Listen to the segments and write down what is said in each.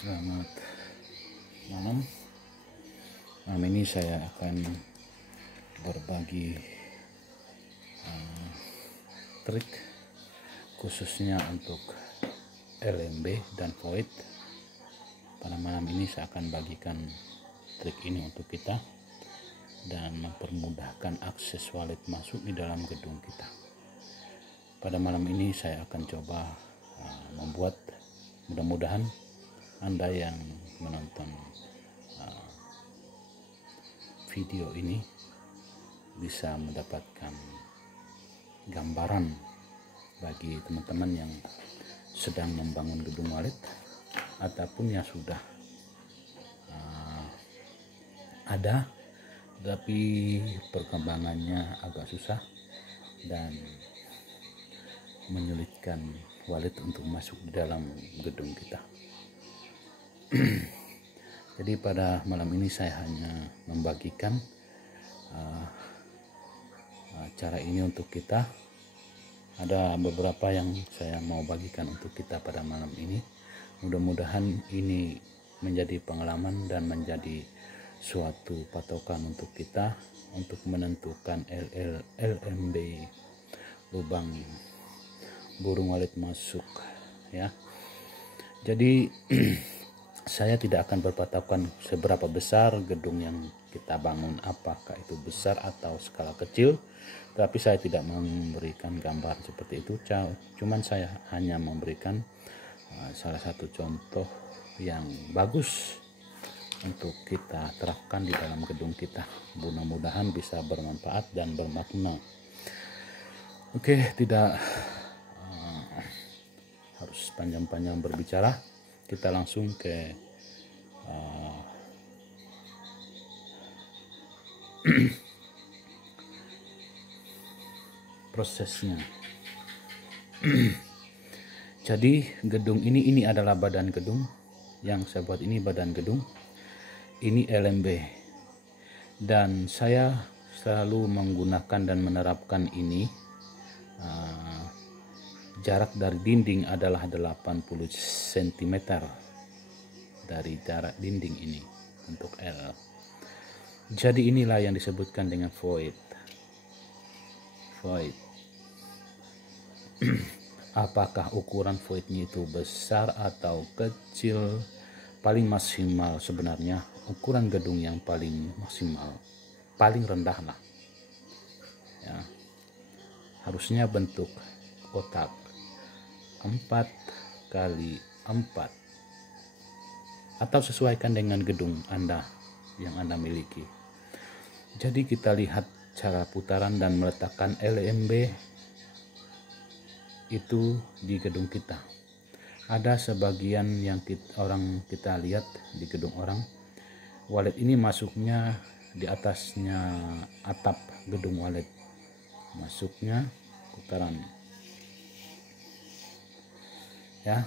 Selamat malam. Malam ini saya akan berbagi trik khususnya untuk LMB dan void. Pada malam ini saya akan bagikan trik ini untuk kita dan mempermudahkan akses wallet masuk di dalam gedung kita. Pada malam ini saya akan coba membuat, mudah-mudahan Anda yang menonton video ini bisa mendapatkan gambaran bagi teman-teman yang sedang membangun gedung wallet ataupun yang sudah ada tapi perkembangannya agak susah dan menyulitkan wallet untuk masuk di dalam gedung kita. Jadi pada malam ini saya hanya membagikan cara ini untuk kita. Ada beberapa yang saya mau bagikan untuk kita pada malam ini. Mudah-mudahan ini menjadi pengalaman dan menjadi suatu patokan untuk kita untuk menentukan LMB, lubang burung wallet masuk, ya. Jadi saya tidak akan berpatokan seberapa besar gedung yang kita bangun, apakah itu besar atau skala kecil, tapi saya tidak memberikan gambar seperti itu. Cuman saya hanya memberikan salah satu contoh yang bagus untuk kita terapkan di dalam gedung kita. Mudah-mudahan bisa bermanfaat dan bermakna. Oke, tidak harus panjang-panjang berbicara. Kita langsung ke prosesnya. Jadi gedung ini adalah badan gedung yang saya buat. Ini badan gedung, ini LMB, dan saya selalu menggunakan dan menerapkan ini. Jarak dari dinding adalah 80 cm dari jarak dinding ini untuk L. Jadi inilah yang disebutkan dengan void. Apakah ukuran voidnya itu besar atau kecil? Paling maksimal sebenarnya ukuran gedung yang paling maksimal, paling rendah lah, ya, harusnya bentuk kotak 4x4 atau sesuaikan dengan gedung Anda yang Anda miliki. Jadi kita lihat cara putaran dan meletakkan LMB itu di gedung kita. Ada sebagian yang kita lihat di gedung orang, wallet ini masuknya di atasnya atap gedung wallet, masuknya putaran, ya,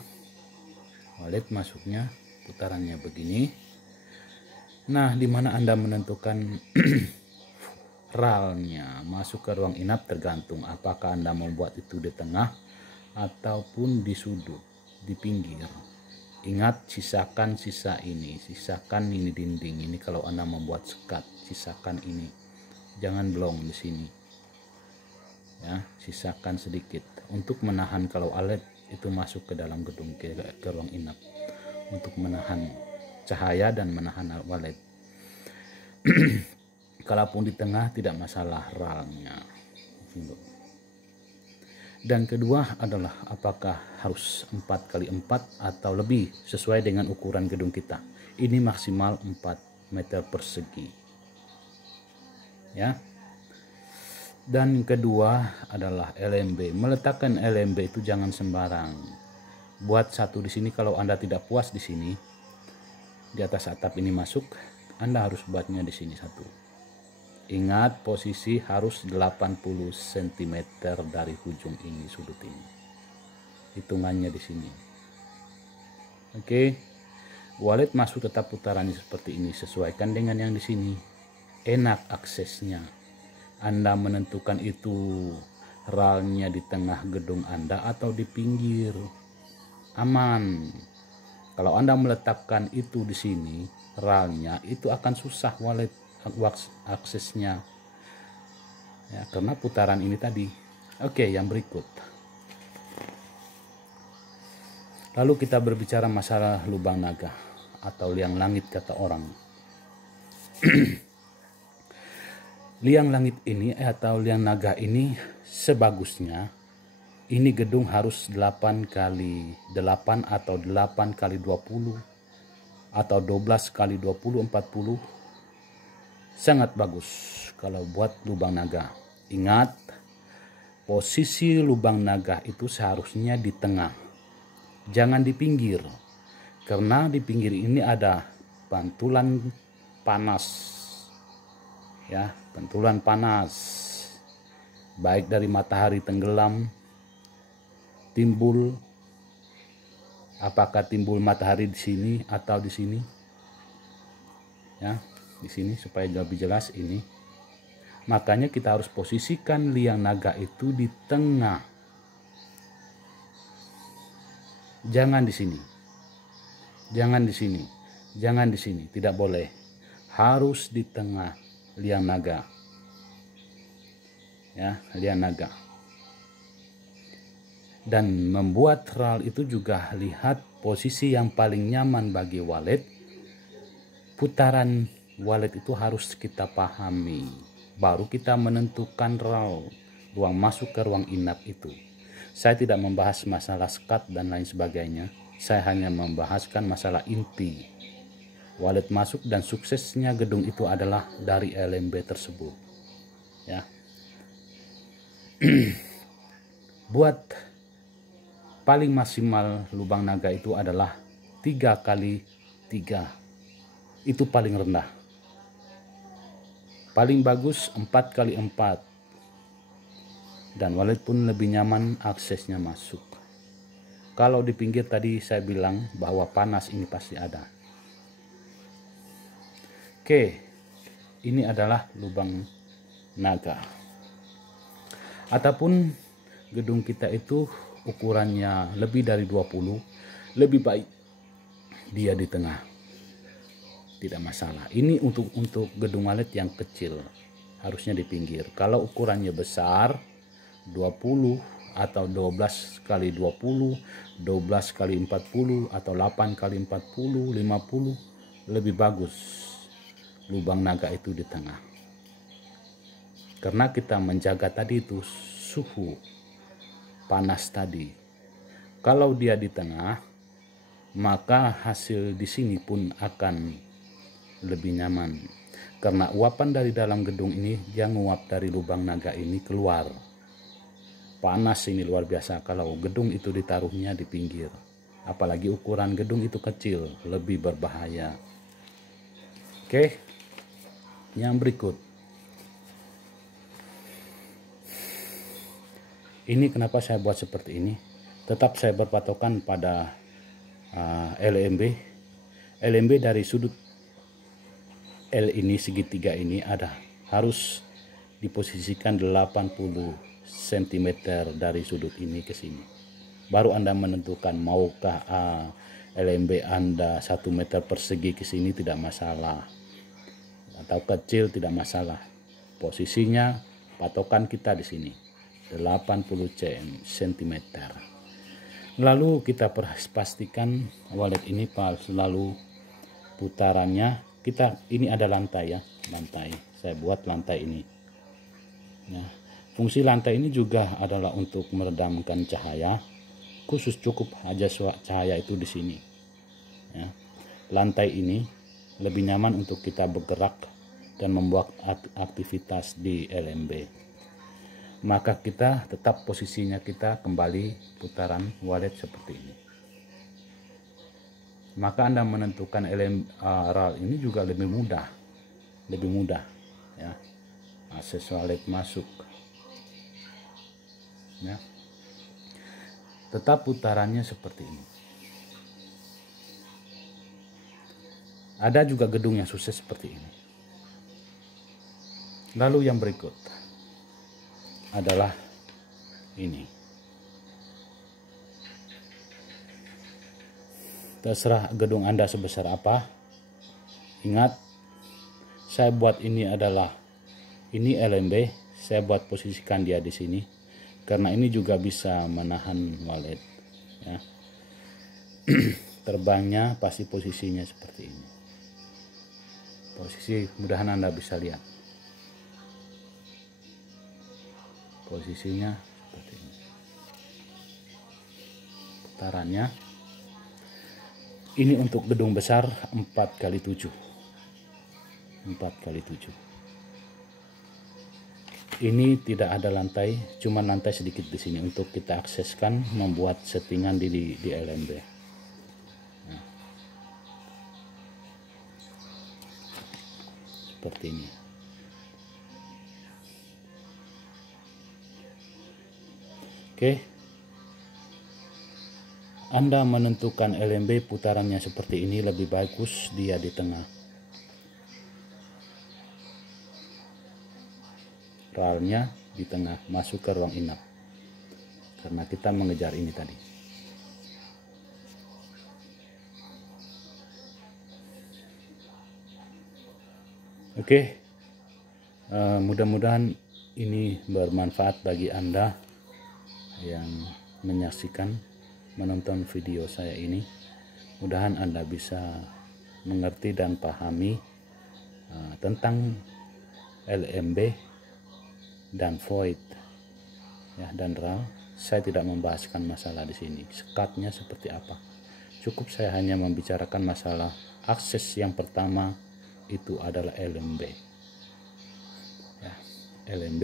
wallet masuknya putarannya begini. Nah, di mana Anda menentukan ralnya masuk ke ruang inap tergantung apakah Anda membuat itu di tengah ataupun di sudut, di pinggir. Ingat, sisakan sisakan ini dinding ini. Kalau Anda membuat sekat, sisakan ini, jangan blong di sini, ya, sisakan sedikit untuk menahan kalau alat itu masuk ke dalam gedung, ke ruang inap, untuk menahan cahaya dan menahan wallet. Kalaupun di tengah tidak masalah ralnya. Dan kedua adalah apakah harus 4x4 atau lebih sesuai dengan ukuran gedung kita. Ini maksimal 4 meter persegi, ya. Dan kedua adalah LMB. Meletakkan LMB itu jangan sembarang. Buat satu di sini. Kalau Anda tidak puas di sini, di atas atap ini masuk, Anda harus buatnya di sini satu. Ingat, posisi harus 80 cm dari ujung ini, sudut ini. Hitungannya di sini. Oke. Wallet masuk tetap putarannya seperti ini. Sesuaikan dengan yang di sini. Enak aksesnya. Anda menentukan itu ralnya di tengah gedung Anda atau di pinggir. Aman. Kalau Anda meletakkan itu di sini, ralnya itu akan susah wallet aksesnya ya, karena putaran ini tadi. Oke, yang berikut. Lalu kita berbicara masalah lubang naga atau liang langit kata orang. Liang langit ini atau liang naga ini sebagusnya ini gedung harus 8 kali 8 atau 8 kali 20 atau 12 kali 20 40. Sangat bagus kalau buat lubang naga. Ingat, posisi lubang naga itu seharusnya di tengah. Jangan di pinggir. Karena di pinggir ini ada pantulan panas. Ya, pantulan panas. Baik dari matahari tenggelam timbul, apakah timbul matahari di sini atau di sini? Ya, di sini supaya lebih jelas ini. Makanya kita harus posisikan liang naga itu di tengah. Jangan di sini. Jangan di sini. Jangan di sini, tidak boleh. Harus di tengah liang naga. Ya, liang naga. Dan membuat ral itu juga lihat posisi yang paling nyaman bagi wallet. Putaran wallet itu harus kita pahami. Baru kita menentukan ral, ruang masuk ke ruang inap itu. Saya tidak membahas masalah skat dan lain sebagainya. Saya hanya membahaskan masalah inti. Wallet masuk dan suksesnya gedung itu adalah dari LMB tersebut. Ya. Buat paling maksimal lubang naga itu adalah 3 kali 3. Itu paling rendah. Paling bagus 4 kali 4. Dan wallet pun lebih nyaman aksesnya masuk. Kalau di pinggir tadi saya bilang bahwa panas ini pasti ada. Oke, ini adalah lubang naga. Ataupun gedung kita itu ukurannya lebih dari 20, lebih baik dia di tengah. Tidak masalah. Ini untuk gedung wallet yang kecil, harusnya di pinggir. Kalau ukurannya besar 20 atau 12 kali 20, 12 kali 40 atau 8 kali 40, 50, lebih bagus lubang naga itu di tengah. Karena kita menjaga tadi itu suhu panas tadi. Kalau dia di tengah, maka hasil di sini pun akan lebih nyaman. Karena uapan dari dalam gedung ini dia nguap dari lubang naga ini keluar. Panas ini luar biasa kalau gedung itu ditaruhnya di pinggir. Apalagi ukuran gedung itu kecil, lebih berbahaya. Oke, yang berikut. Ini kenapa saya buat seperti ini. Tetap saya berpatokan pada LMB. LMB dari sudut L ini, segitiga ini harus diposisikan 80 cm dari sudut ini ke sini. Baru Anda menentukan maukah LMB Anda 1 meter persegi ke sini, tidak masalah. Atau kecil tidak masalah. Posisinya patokan kita di sini 80 cm. Lalu kita pastikan wallet ini selalu putarannya ini ada lantai ya, lantai. Saya buat lantai ini. Nah, fungsi lantai ini juga adalah untuk meredamkan cahaya. Khusus cukup aja cahaya itu di sini. Ya. Lantai ini lebih nyaman untuk kita bergerak dan membuat aktivitas di LMB. Maka kita tetap posisinya kita kembali putaran wallet seperti ini. Maka Anda menentukan RAL ini juga lebih mudah ya. Akses wallet masuk. Ya. Tetap putarannya seperti ini. Ada juga gedung yang sukses seperti ini. Lalu yang berikut adalah ini. Terserah gedung Anda sebesar apa. Ingat, saya buat ini LMB, saya buat posisikan dia di sini karena ini juga bisa menahan walet ya. Terbangnya pasti posisinya seperti ini. Posisi mudahan Anda bisa lihat. Posisinya seperti ini. Putarannya ini untuk gedung besar 4x7. 4x7. Ini tidak ada lantai, cuma lantai sedikit di sini untuk kita akseskan membuat settingan di LMB. Nah, seperti ini. Oke. Anda menentukan LMB putarannya seperti ini, lebih bagus dia di tengah. Ralnya di tengah, masuk ke ruang inap. Karena kita mengejar ini tadi. Oke. Mudah-mudahan ini bermanfaat bagi Anda yang menyaksikan, menonton video saya ini. Mudahan Anda bisa mengerti dan pahami tentang LMB dan void ya, dan RAL. Saya tidak membahaskan masalah di sini sekatnya seperti apa, cukup saya hanya membicarakan masalah akses. Yang pertama itu adalah LMB ya, LMB,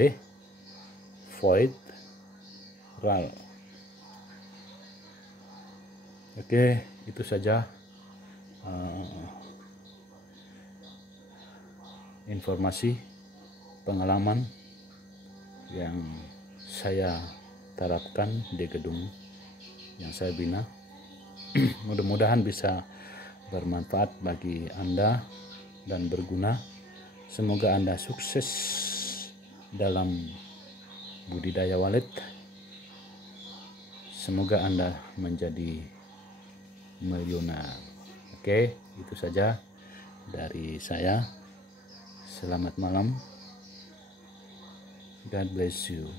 void, RAL. Oke, itu saja informasi pengalaman yang saya terapkan di gedung yang saya bina. Mudah-mudahan bisa bermanfaat bagi Anda dan berguna. Semoga Anda sukses dalam budidaya walet. Semoga Anda menjadi miliuner. Oke, itu saja dari saya. Selamat malam. God bless you.